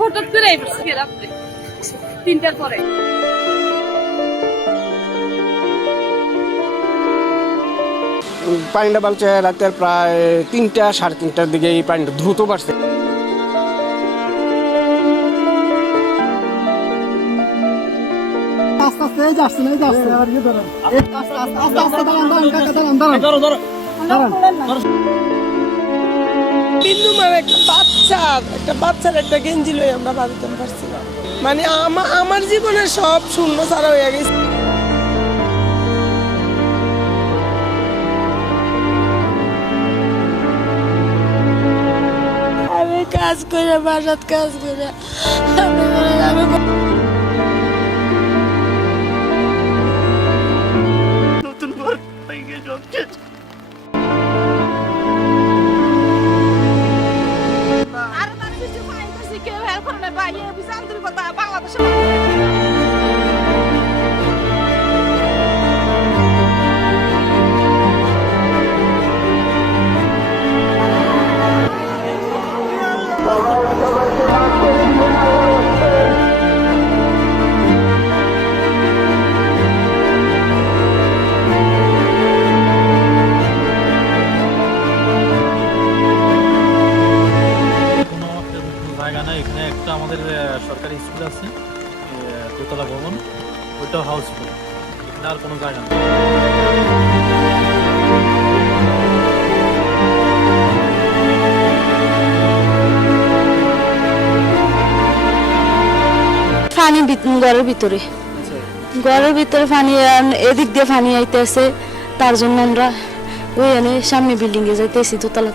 হঠাৎ করে রাত্রে 3টার পরে পানিটা বাড়ছে রাতের প্রায় 3টা সাড়ে 3টার দিকে এই পানিটা দ্রুত বাড়ছে। একটা বাচ্চার একটা গেঞ্জি লই আমরা বাঁধতে পারছিলাম। মানে আমার জীবনে সব শূন্য ছাড়া হয়ে গেছে। আমি কাজ করে বাসাত কাজ করে নতুন ঘর ভেঙে যাচ্ছে। এখানে একটা আমাদের সরকারি স্কুল আছে, দোতলা ভবন, ওইটাও হাউসফুল। এখানে আর কোনো জায়গা নেই। পানি ঘরের ভিতরে পানি, এদিক দিয়ে পানি আইতেছে, তার জন্য আমরা ওই সামনে বিল্ডিং এ যাইতেছি দোতলা।